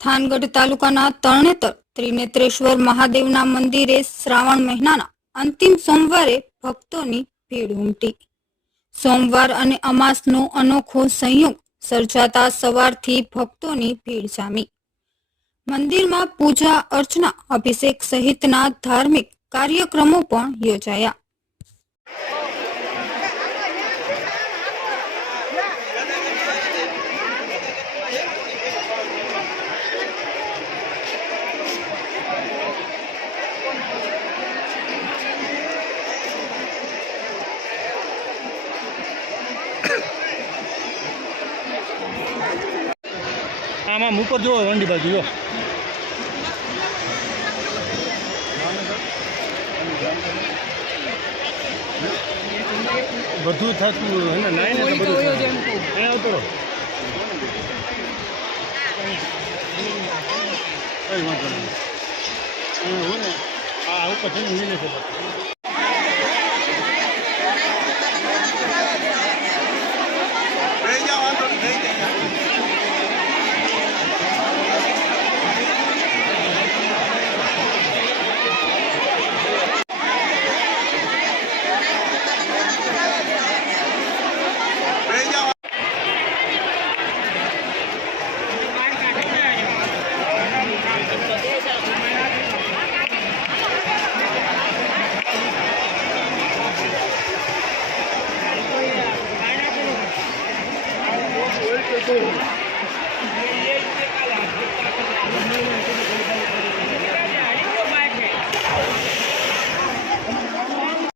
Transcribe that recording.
થાનગઢ તાલુકાના તરણેતર ત્રિનેત્રેશ્વર મહાદેવના મંદિરે શ્રાવણ મહિનાના અંતિમ સોમવારે ભક્તોની ભીડ ઉમટી. સોમવાર અને અમાસનો અનોખો સંયોગ સર્જાતા સવારથી ભક્તોની ભીડ જામી. મંદિરમાં પૂજા અર્ચના, અભિષેક સહિતના ધાર્મિક કાર્યક્રમો પણ યોજાયા. આમ આમ ઉપર જુઓ વંડી બાજુ જો. બધું થતું હે ને? નાઈ ને તો બધું થાય. એ રહો. કઈ વાંધો નહીં. આ ઉપર છે ને મીને છે Thank.